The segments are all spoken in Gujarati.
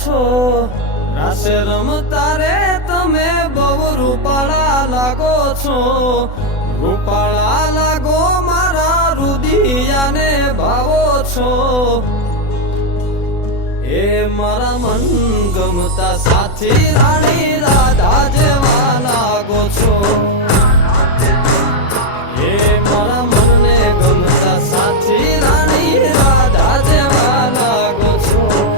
છો રાસે રમતા રે તમે બહુ રૂપાળા લાગો છો રૂપાળા લાગો મારા રુદિયાને ભાવો છો એ મારા મન ગમતા સાથી રાણી રાધા જેવા લાગો છો એ મારા મનને ગમતા સાથી રાણી રાધા જેવા લાગો છો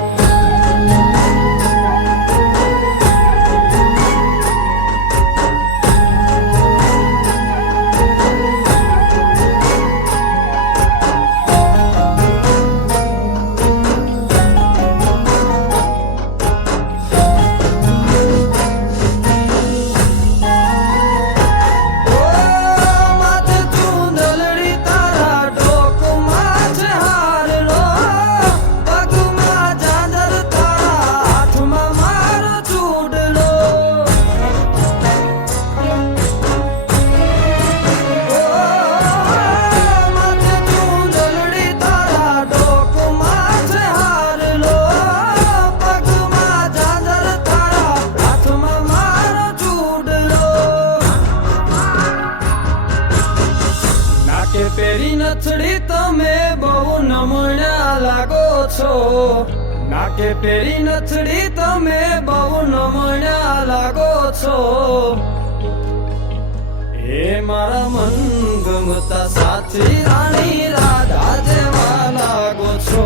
પેરી નથડી તમે બહુ નમણ્યા લાગો છો નાકે પેરી નથડી તમે બહુ નમણ્યા લાગો છો એ મારા મન ગમતા સાથી રાણી રાધા જેવા લાગો છો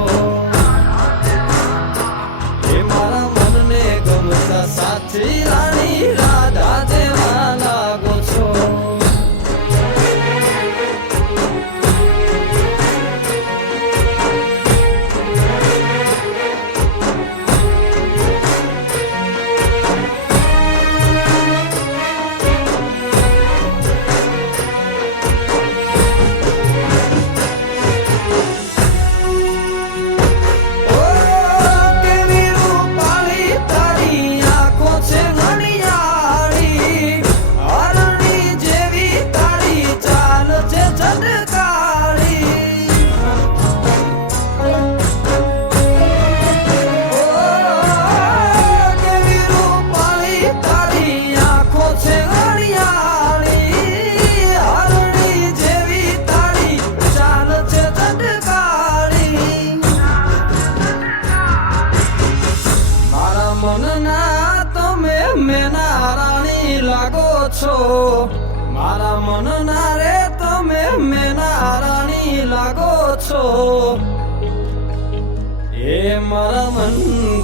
એ મારા મનને ગમતા સાથી રાણી રાધા જેવા લાગો છો મારા મનના રે તમે મેના રાણી લાગો છો એ મારા મન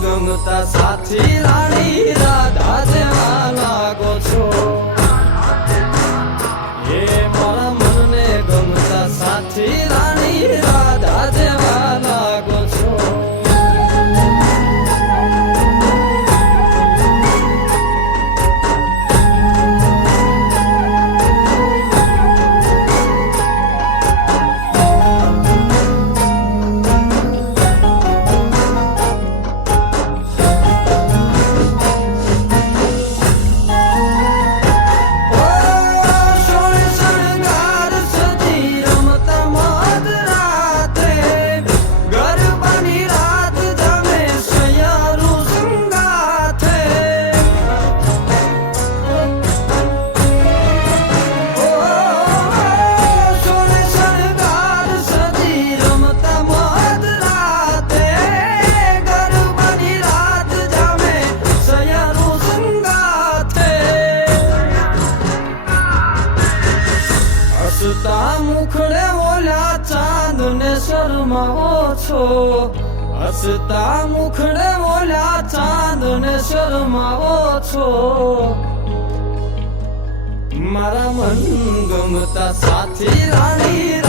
ગમતા સાથી રાણી રાધા જેવા લાગો છો એ મારા મનને ગમતા સાથી રાણી રાધા જેવા લાગો છો હસતા મુખડે ઓલા ચાંદને શરમાવો છો હસતા મુખડે ઓલા ચાંદને શરમાવો છો મારા મન ગમતા સાથી રાણી